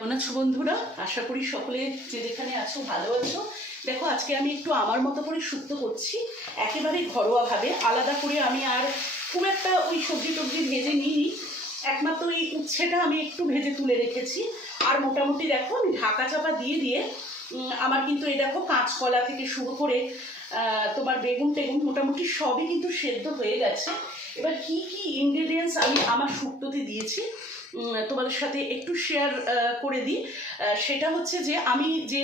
কেমন আছো বন্ধুরা? আশা করি সকলে যে যেখানে আছো ভালো আছো। দেখো আজকে আমি একটু আমার মতো করে শুক্তো করছি, একেবারে ঘরোয়াভাবে। আলাদা করে আমি আর খুব একটা ওই সবজি টবজি ভেজে নিইনি, একমাত্র এই উচ্ছেটা আমি একটু ভেজে তুলে রেখেছি। আর মোটামুটি দেখো আমি ঢাকা চাপা দিয়ে দিয়ে আমার কিন্তু এই দেখো কাঁচকলা থেকে শুরু করে তোমার বেগুন টেগুন মোটামুটি সবই কিন্তু সেদ্ধ হয়ে গেছে। এবার কি কি ইনগ্রেডিয়েন্টস আমি আমার শুক্তোতে দিয়েছি তোমাদের সাথে একটু শেয়ার করে দিই। সেটা হচ্ছে যে আমি যে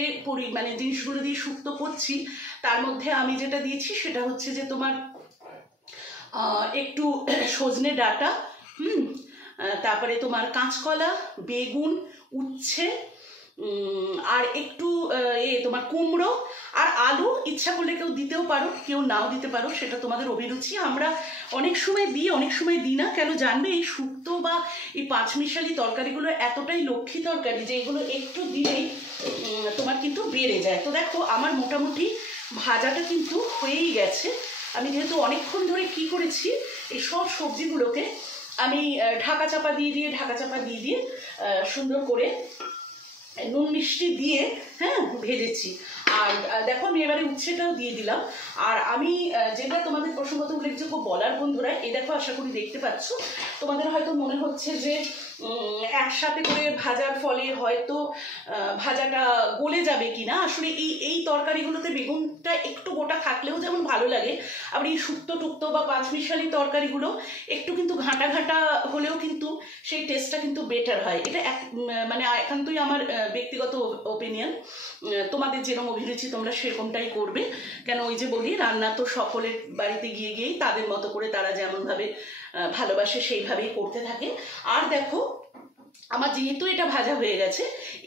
মানে জিনিসগুলো দিয়ে শুক্তো করছি তার মধ্যে আমি যেটা দিয়েছি সেটা হচ্ছে যে তোমার একটু সজনে ডাঁটা, তারপরে তোমার কাঁচকলা, বেগুন, উচ্ছে, আর একটু তোমার কুমড়ো আর আলু। ইচ্ছা করলে কেউ দিতেও পারো, কেউ নাও দিতে পারো, সেটা তোমাদের অভিরুচি। আমরা অনেক সময় দিই, অনেক সময় দিই না। কেন জানবে, এই শুক্তো বা এই পাঁচমিশালি তরকারিগুলো এতটাই লক্ষ্মী তরকারি যে এগুলো একটু দিলেই তোমার কিন্তু বেড়ে যায়। তো দেখো আমার মোটামুটি ভাজাটা কিন্তু হয়েই গেছে। আমি যেহেতু অনেকক্ষণ ধরে কি করেছি, এই সব সবজিগুলোকে আমি ঢাকা চাপা দিয়ে দিয়ে সুন্দর করে নুন মিষ্টি দিয়ে ভেজেছি। আর দেখো আমি এবারে উচ্ছেটাও দিয়ে দিলাম। আর আমি যেটা তোমাদের প্রসঙ্গত উল্লেখযোগ্য বলার বন্ধুরা, এই দেখো আশা করি দেখতে পাচ্ছ, তোমাদের হয়তো মনে হচ্ছে যে একসাথে করে ভাজার ফলে হয়তো ভাজাটা গলে যাবে কিনা। আসলে এই তরকারিগুলোতে বেগুনটা একটু গোটা থাকলেও যেমন ভালো লাগে, আবার এই শুক্তো টুক্তো বা পাঁচমিশালি তরকারিগুলো একটু কিন্তু ঘাঁটা ঘাঁটা হলেও কিন্তু সেই টেস্টটা কিন্তু বেটার হয়। এটা মানে একান্তই আমার ব্যক্তিগত ওপিনিয়ন। তোমাদের যেরকম অভিরুচি তোমরা সেরকমটাই করবে। কেন ওই যে বলি, রান্না তো সকলের বাড়িতে গিয়েই তাদের মতো করে তারা যেমনভাবে ভালোবাসে সেইভাবেই করতে থাকে। আর দেখো আমার যেহেতু এটা ভাজা হয়ে গেছে,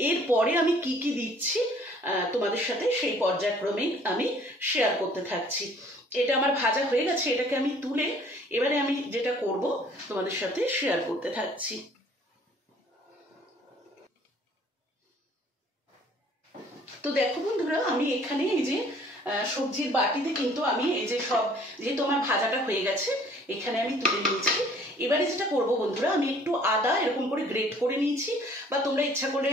এরপরে আমি কি কি দিচ্ছি তোমাদের সাথে সেই পর্যায়ক্রমেই আমি শেয়ার করতে থাকছি। এটা আমার ভাজা হয়ে গেছে, এটাকে আমি তুলে এবারে আমি যেটা করব তোমাদের সাথে শেয়ার করতে থাকছি। তো দেখো বন্ধুরা, আমি এখানে এই যে সবজির বাটিতে কিন্তু আমি এই যে সব, যেহেতু আমার ভাজাটা হয়ে গেছে, এখানে আমি তুলে নিয়েছি। এবারে যেটা করব বন্ধুরা, আমি একটু আদা এরকম করে গ্রেট করে নিয়েছি, বা তোমরা ইচ্ছা করে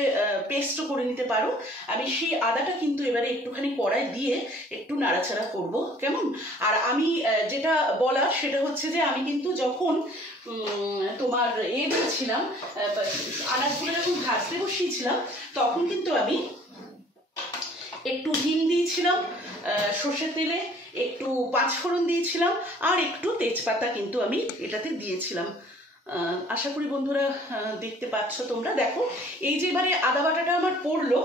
পেস্টও করে নিতে পারো। আমি সেই আদাটা কিন্তু এবারে একটুখানি কড়াই দিয়ে একটু নাড়াচাড়া করব, কেমন। আর আমি যেটা বলার সেটা হচ্ছে যে আমি কিন্তু যখন তোমার দিয়েছিলাম, আনাজগুলো যখন ভাজতে বসিয়েছিলাম, তখন কিন্তু আমি একটু হিং দিয়েছিলাম সর্ষের তেলে, একটু পাঁচফোড়ন দিয়েছিলাম, আর একটু তেজপাতা কিন্তু আমি এটাতে দিয়েছিলাম। আশা করি বন্ধুরা দেখতে পাচ্ছ তোমরা। দেখো এই যে এবারে আদা বাটাটা আমার পড়লো,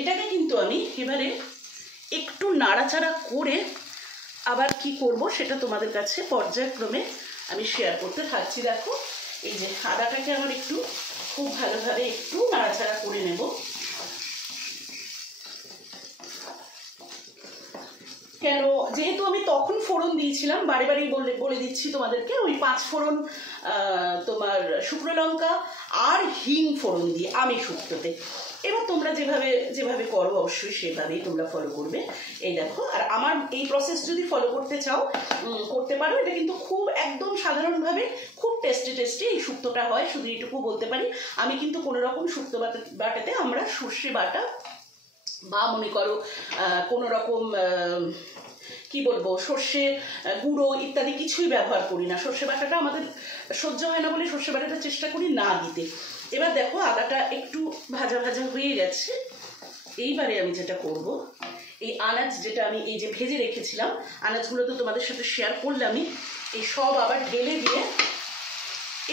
এটাকে কিন্তু আমি এবারে একটু নাড়াচাড়া করে আবার কি করব সেটা তোমাদের কাছে পর্যায়ক্রমে আমি শেয়ার করতে থাকছি। দেখো এই যে আদাটাকে আমার একটু খুব ভালোভাবে একটু নাড়াচাড়া করে নেব। কেন, যেহেতু আমি তখন ফোড়ন দিয়েছিলাম, বারে বারেই বলে দিচ্ছি তোমাদেরকে, ওই পাঁচফোড়ন, তোমার শুকনো লঙ্কা আর হিং ফোড়ন দিয়ে আমি শুক্তোতে। এবার তোমরা যেভাবে করো অবশ্যই সেভাবেই তোমরা ফলো করবে। এই দেখো, আর আমার এই প্রসেস যদি ফলো করতে চাও করতে পারো। এটা কিন্তু খুব একদম সাধারণভাবে খুব টেস্টি এই শুক্তোটা হয়। শুধু এইটুকু বলতে পারি, আমি কিন্তু কোনো রকম শুক্তো বাটাতে আমরা সর্ষে বাটা বা মনে করো কোনো রকম কি বলবো সর্ষে গুঁড়ো ইত্যাদি কিছুই ব্যবহার করি না। সর্ষে বাটাটা আমাদের সহ্য হয় না বলে সর্ষে বাটাটা চেষ্টা করি না দিতে। এবার দেখো আদাটা একটু ভাজা ভাজা হয়ে গেছে। এইবারে আমি যেটা করব, এই আনাজ যেটা আমি এই যে ভেজে রেখেছিলাম, আনাজগুলো তো তোমাদের সাথে শেয়ার করলামই, এই সব আবার ঢেলে দিয়ে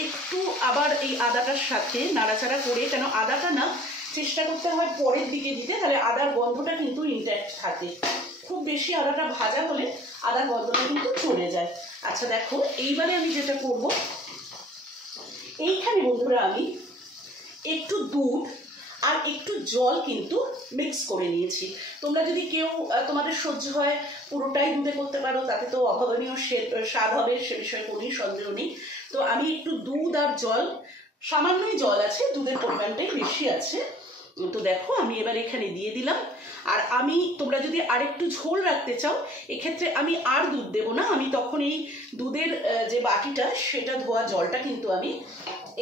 একটু আবার এই আদাটার সাথে নাড়াচাড়া করে, কেন আদাটা না চেষ্টা করতে হয় পরের দিকে দিতে, তাহলে আদার গন্ধটা কিন্তু ইনট্যাক্ট থাকে। খুব বেশি আদাটা ভাজা হলে আদার গন্ধটা কিন্তু চলে যায়। আচ্ছা দেখো এইবারে আমি যেটা করব, এইখানে বন্ধুরা আমি একটু দুধ আর একটু জল কিন্তু মিক্স করে নিয়েছি। তোমরা যদি কেউ তোমাদের সহ্য হয় পুরোটাই দুধে করতে পারো, তাতে তো অভাবনীয় স্বাদ হবে, সে বিষয়ে কোনো সন্দেহ নেই। তো আমি একটু দুধ আর জল, সামান্যই জল আছে, দুধের পরিমাণটাই বেশি আছে। তো দেখো আমি এবার এখানে দিয়ে দিলাম। আর আমি, তোমরা যদি আরেকটু ঝোল রাখতে চাও, এক্ষেত্রে আমি আর দুধ দেবো না। আমি তখন এই দুধের যে বাটিটা, সেটা ধোয়া জলটা কিন্তু আমি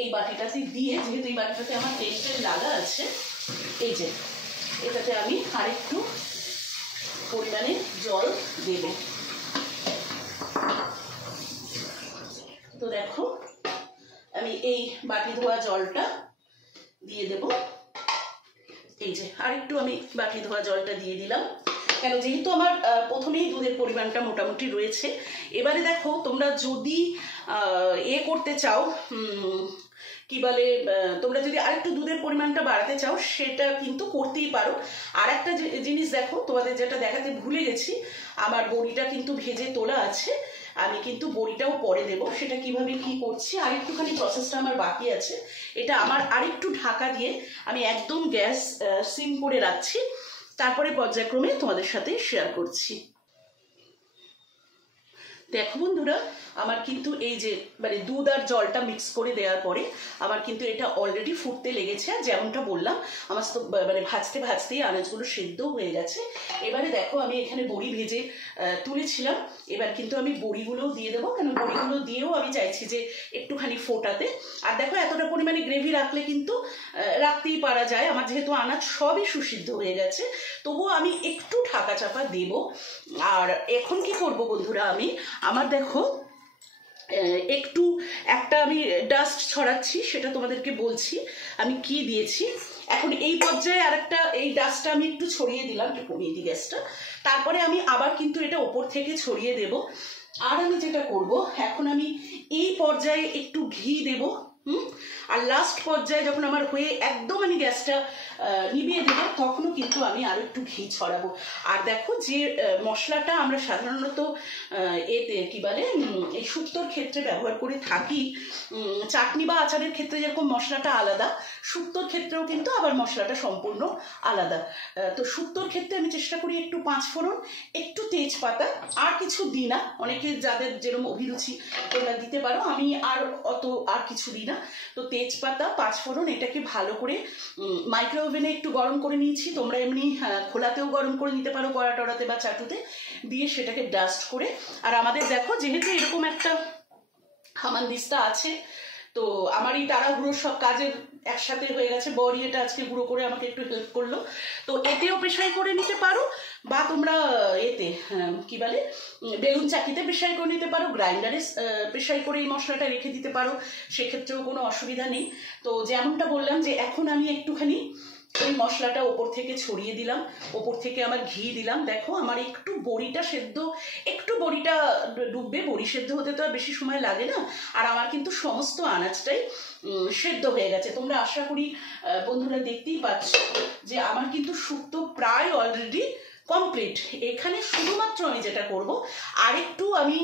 এই বাটিটাতে দিয়ে, যেহেতু এই বাটিটাতে আমার তেল লাগা আছে, এই যে এটাতে আমি আরেকটু পরিমাণে জল দেব। তো দেখো আমি এই বাটি ধোয়া জলটা দিয়ে দেব। এই যে আরেকটু আমি বাটি ধোয়া জলটা দিয়ে দিলাম, কেন যেহেতু আমার প্রথমেই দুধের পরিমাণটা মোটামুটি রয়েছে। এবারে দেখো তোমরা যদি করতে চাও, কি বলে, তোমরা যদি আরেকটু দুধের পরিমাণটা বাড়াতে চাও সেটা কিন্তু করতেই পারো। আর একটা জিনিস দেখো, তোমাদের যেটা দেখাতে ভুলে গেছি, আমার বড়িটা কিন্তু ভেজে তোলা আছে, আমি কিন্তু বড়িটাও পরে দেব। সেটা কিভাবে কি করছি, আরেকটুখানি প্রসেসটা আমার বাকি আছে। এটা আমার আরেকটু ঢাকা দিয়ে আমি একদম গ্যাস সিম করে রাখছি, তারপরে পর্যায়ক্রমে তোমাদের সাথে শেয়ার করছি। দেখো বন্ধুরা, আমার কিন্তু এই যে মানে দুধ আর জলটা মিক্স করে দেওয়ার পরে আমার কিন্তু এটা অলরেডি ফুটতে লেগেছে। আর যেমনটা বললাম, আমার তো মানে ভাজতে ভাজতেই আনাজগুলো সেদ্ধ হয়ে গেছে। এবারে দেখো আমি এখানে বড়ি ভেজে তুলেছিলাম, এবার কিন্তু আমি বড়িগুলোও দিয়ে দেবো, কেন বড়িগুলো দিয়েও আমি চাইছি যে একটুখানি ফোটাতে। আর দেখো এতটা পরিমাণে গ্রেভি রাখলে কিন্তু রাখতেই পারা যায়। আমার যেহেতু আনাজ সবই সুসিদ্ধ হয়ে গেছে, তবুও আমি একটু ঢাকা চাপা দেব। আর এখন কি করব বন্ধুরা, আমার দেখো একটু একটা আমি ডাস্ট ছড়াচ্ছি, সেটা তোমাদেরকে বলছি আমি কি দিয়েছি। এখন এই পর্যায়ে আরেকটা এই ডাস্টটা আমি একটু ছড়িয়ে দিলাম, একটু কমিয়ে দিই গ্যাসটা, তারপরে আমি আবার কিন্তু এটা ওপর থেকে ছড়িয়ে দেব। আর আমি যেটা করব, এখন আমি এই পর্যায়ে একটু ঘি দেব, আর লাস্ট পর্যায়ে যখন আমার হয়ে একদম আমি গ্যাসটা নিভিয়ে দেবো, তখনও কিন্তু আমি আরো একটু ঘি ছড়াবো। আর দেখো যে মশলাটা আমরা সাধারণত এতে কি বলে এই শুক্তোর ক্ষেত্রে ব্যবহার করে থাকি, চাটনি বা আচারের ক্ষেত্রে যেরকম মশলাটা আলাদা, শুক্তোর ক্ষেত্রেও কিন্তু আবার মশলাটা সম্পূর্ণ আলাদা। তো শুক্তোর ক্ষেত্রে আমি চেষ্টা করি একটু পাঁচফোড়ন, একটু তেজপাতা, আর কিছু দিই না। অনেকে যাদের যেরকম অভিরুচি তোমরা দিতে পারো, আমি আর কিছু দিই না। তো তেজপাতা, পাঁচফোড়ন, এটাকে ভালো করে মাইক্রো ওভেনে একটু গরম করে নিয়েছি। তোমরা এমনি খোলাতেও গরম করে নিতে পারো, কড়া টড়াতে বা চাটুতে দিয়ে সেটাকে ডাস্ট করে। আর আমাদের দেখো যেহেতু এরকম একটা হামানদিস্তা আছে, তো আমার এই তাড়াহুড়ো সব কাজের একসাথে হয়ে গেছে। বড়ি এটা আজকে গুঁড়ো করে আমাকে একটু হেল্প করলো, তো এতেও পেশাই করে নিতে পারো, বা তোমরা এতে কি বলে বেলুন চাকিতে পেশাই করে নিতে পারো, গ্রাইন্ডারে পেশাই করে এই মশলাটা রেখে দিতে পারো, সেক্ষেত্রেও কোনো অসুবিধা নেই। তো যেমনটা বললাম যে এখন আমি একটুখানি এই মশলাটা ওপর থেকে ছড়িয়ে দিলাম, ওপর থেকে আমার ঘি দিলাম। দেখো আমার একটু বড়িটা ডুববে, বড়ি সেদ্ধ হতে তো আর বেশি সময় লাগে না। আর আমার কিন্তু সমস্ত আনাজটাই সেদ্ধ হয়ে গেছে। তোমরা আশা করি বন্ধুরা দেখতেই পাচ্ছ যে আমার কিন্তু শুক্তো প্রায় অলরেডি কমপ্লিট। এখানে শুধুমাত্র আমি যেটা করব, আরেকটু আমি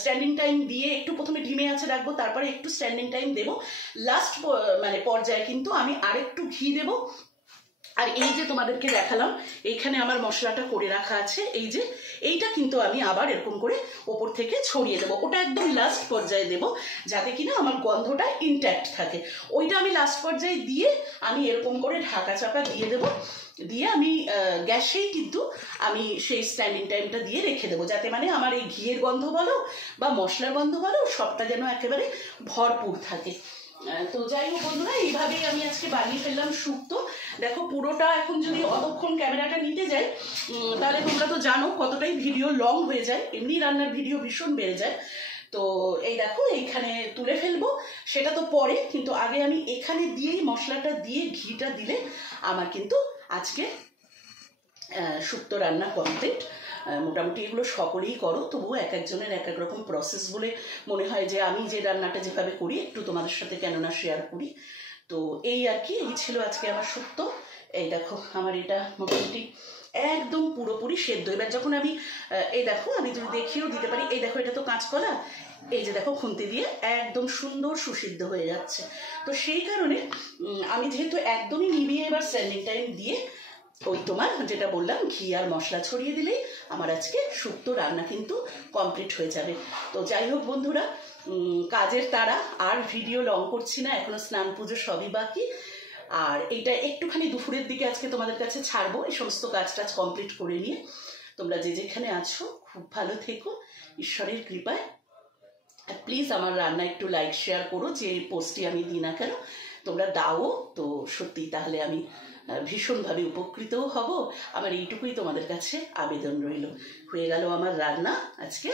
স্ট্যান্ডিং টাইম দিয়ে একটু প্রথমে ধিমে আছে রাখবো, তারপরে একটু স্ট্যান্ডিং টাইম দেবো। লাস্ট মানে পর্যায়ে কিন্তু আমি আরেকটু ঘি দেবো। আর এই যে তোমাদেরকে দেখালাম, এইখানে আমার মশলাটা করে রাখা আছে, এই যে এইটা কিন্তু আমি আবার এরকম করে ওপর থেকে ছড়িয়ে দেবো। ওটা একদম লাস্ট পর্যায়ে দেবো, যাতে কিনা আমার গন্ধটা ইনট্যাক্ট থাকে। ওইটা আমি লাস্ট পর্যায়ে দিয়ে আমি এরকম করে ঢাকা চাপা দিয়ে দেবো, দিয়ে আমি গ্যাসেই কিন্তু আমি সেই স্ট্যান্ডিং টাইমটা দিয়ে রেখে দেবো, যাতে মানে আমার এই ঘিয়ের গন্ধ বলো বা মশলার গন্ধ বলো, সবটা যেন একেবারে ভরপুর থাকে। তো যাই হোক বন্ধুরা, এইভাবেই আমি আজকে বানিয়ে ফেললাম শুক্তো। দেখো পুরোটা এখন যদি অতক্ষণ ক্যামেরাটা নিতে যাই, তাহলে তোমরা তো জানো কতটাই ভিডিও লং হয়ে যায়, এমনি রান্নার ভিডিও ভীষণ বেড়ে যায়। তো এই দেখো এইখানে তুলে ফেলবো, সেটা তো পরে, কিন্তু আগে আমি এখানে দিয়েই মশলাটা দিয়ে ঘিটা দিলে আমার কিন্তু আজকে শুক্তো রান্না কমপ্লিট। মোটামুটি এগুলো সকলেই করো, তবুও এক একজনের এক এক রকম প্রসেস বলে মনে হয় যে আমি যে রান্নাটা যেভাবে করি একটু তোমাদের সাথে কেননা শেয়ার করি। তো এই আর কি, এই ছিল আজকে আমার শুক্তো। এই দেখো আমার এটা মোটামুটি একদম পুরোপুরি সেদ্ধ। এবার যখন আমি এই দেখো আমি যদি দেখিয়েও দিতে পারি, এই দেখো এটা তো কাঁচকলা, এই যে দেখো খুন্তি দিয়ে একদম সুন্দর সুসিদ্ধ হয়ে যাচ্ছে। তো সেই কারণে আমি যেহেতু একদমই নিভিয়ে এবার স্ট্যান্ডিং টাইম দিয়ে ওই তোমার যেটা বললাম ঘি আর মশলা ছড়িয়ে দিলেই আমার আজকে শুক্তো রান্না কিন্তু কমপ্লিট হয়ে যাবে। তো যাই হোক বন্ধুরা, কাজের তাড়া, আর ভিডিও লং করছি না, এখনো স্নান পুজো সবই বাকি। আর এইটা একটুখানি দুপুরের দিকে আজকে তোমাদের কাছে ছাড়বো, এই সমস্ত কাজ টাজ কমপ্লিট করে নিয়ে। তোমরা যে যেখানে আছো খুব ভালো থেকো, ঈশ্বরের কৃপায় প্লিজ আমার রান্না একটু লাইক শেয়ার করো, যে পোস্টটি আমি দিই না কেন তোমরা দাও তো সত্যি, তাহলে আমি ভীষণভাবে উপকৃতও হব। আমার এইটুকুই তোমাদের কাছে আবেদন রইল। হয়ে গেল আমার রান্না আজকে,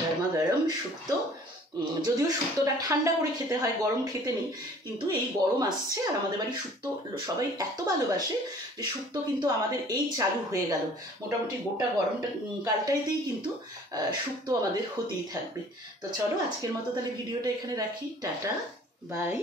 গরমা গরম শুক্তো। যদিও শুক্তোটা ঠান্ডা করে খেতে হয়, গরম খেতে নেই, কিন্তু এই গরম আসছে আর আমাদের বাড়ি শুক্তো সবাই এত ভালোবাসে যে শুক্তো কিন্তু আমাদের এই চালু হয়ে গেল। মোটামুটি গোটা গরমটা কালটাইতেই কিন্তু শুক্তো আমাদের হতেই থাকবে। তো চলো আজকের মতো তাহলে ভিডিওটা এখানে রাখি। Ta ta, by.